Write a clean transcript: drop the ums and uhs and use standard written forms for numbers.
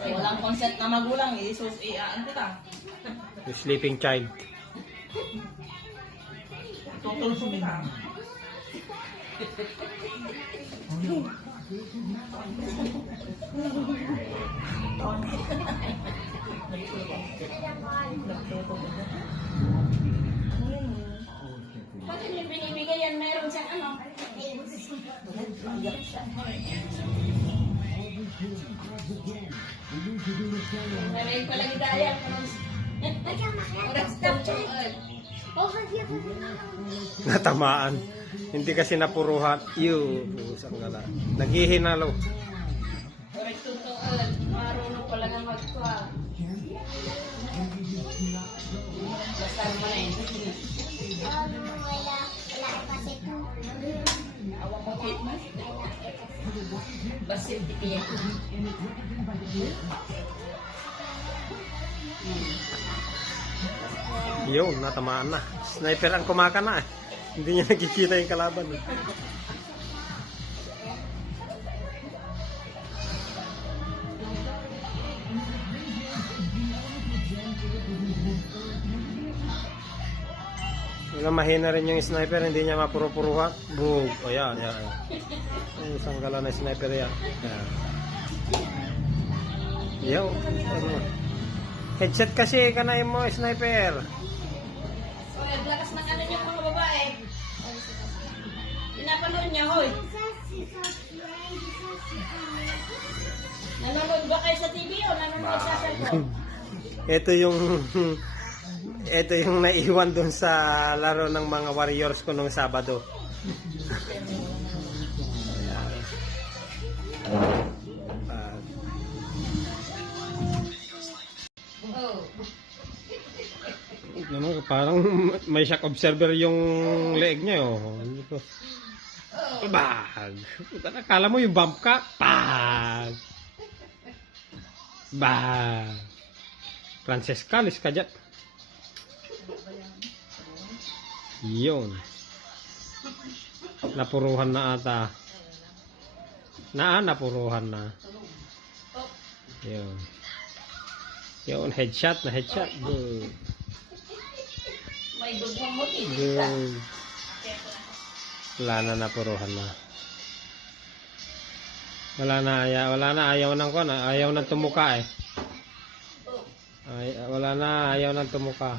Walang consent na magulang, ano kita? The sleeping child. Tutulso kita. Bakit yung binibigay yan? Meron siyang ano? Meron pala gidaya. Natamaan. Hindi kasi napuruhan. Pusang gala. Naghihinalo. Correct tutuan. Marunong pala nga magkuha. Basta mo na yun. Awang mo kit mas. Basit tipiyan. Yun, natamaan na. Sniper ang kumaka na eh. Hindi niya nakikita yung kalaban eh. Wala, mahina rin yung sniper, hindi niya mapuro-puruhan. Boom. O yan, yan. Ay, isang gala na sniper yan. Yan. Yo, ano. Headset kasi kanay mo, sniper. So, lakas ng ano yung mga babae. Pinapanood niya, hoy. Nanonood ba kayo sa TV o nanonood sa cellphone? Ito yung naiwan dun sa laro ng mga Warriors ko nung Sabado. Ano, parang may shock observer yung leeg niya, oh. Bag. Akala mo yung bump ka? Bag. Bag. Francescalis ka dyan. Yun. Napuruhan na ata. Napuruhan na. Yun. Yun, headshot na headshot. Good. May dugmong mo, Good. Wala na, napuruhan na. Wala na, ayaw nang ko na. Ayaw nang tumuka eh. Wala na, ayaw nang tumuka.